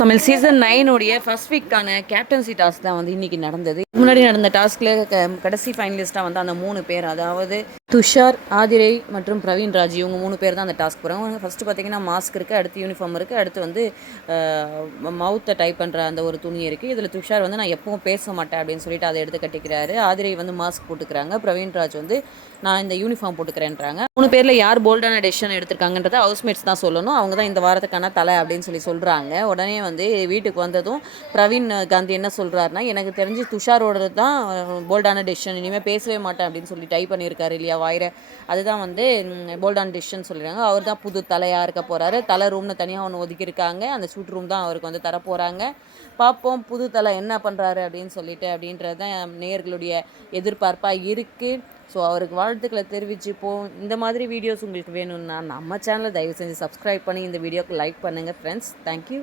Tamil season 9 உடைய first வீக்கான captaincy task தான் வந்து இன்னைக்கு நடந்தது. முன்னாடி நடந்த டாஸ்க்ல கடைசி ஃபைனலிஸ்ட்டாக வந்து அந்த 3 பேர், அதாவது துஷார், ஆதிரை மற்றும் பிரவீன் ராஜ், இவங்க 3 பேர் தான் அந்த டாஸ்க் போகிறாங்க. ஃபஸ்ட்டு பார்த்தீங்கன்னா மாஸ்க் இருக்குது, அடுத்து யூனிஃபார்ம் இருக்குது, அடுத்து வந்து மவுத்தை டைப் பண்ணுற அந்த ஒரு துணி இருக்குது. இதில் துஷார் வந்து நான் எப்பவும் பேச மாட்டேன் அப்படின்னு சொல்லிட்டு அதை எடுத்து கட்டிக்கிறாரு. ஆதிரை வந்து மாஸ்க் போட்டுக்கிறாங்க. பிரவீன் ராஜ் வந்து நான் இந்த யூனிஃபார்ம் போட்டுக்கிறேன்றாங்க. 3 பேரில் யார் போல்டான டெசிஷன் எடுத்திருக்காங்கன்றதை ஹவுஸ்மேட்ஸ் தான் சொல்லணும். அவங்க தான் இந்த வாரத்துக்கான தலை அப்படின்னு சொல்கிறாங்க. உடனே வந்து வீட்டுக்கு வந்ததும் பிரவீன் காந்தி என்ன சொல்கிறாருன்னா, எனக்கு தெரிஞ்சு துஷாரோட தான் போல்டான டெசிஷன், இனிமேல் பேசவே மாட்டேன் அப்படின்னு சொல்லி டைப் பண்ணியிருக்காரு இல்லையா வாயிற, அதுதான் வந்து போல்டான டெசிஷன் சொல்லிடுறாங்க. அவர் தான் புது தலையாக இருக்க போகிறாரு. தலை ரூம்னு தனியாக ஒன்று ஒதுக்கியிருக்காங்க. அந்த ஷூட் ரூம் தான் அவருக்கு வந்து தரப்போகிறாங்க. பார்ப்போம் புது தலை என்ன பண்ணுறாரு அப்படின்னு சொல்லிட்டு, அப்படின்றது தான் நேயர்களுடைய எதிர்பார்ப்பாக இருக்குது. ஸோ அவருக்கு வாழ்த்துக்களை தெரிவிச்சுப்போம். இந்த மாதிரி வீடியோஸ் உங்களுக்கு வேணும்னா நம்ம சேனலை தயவு செஞ்சு சப்ஸ்கிரைப் பண்ணி இந்த வீடியோக்கு லைக் பண்ணுங்கள் ஃப்ரெண்ட்ஸ். தேங்க்யூ.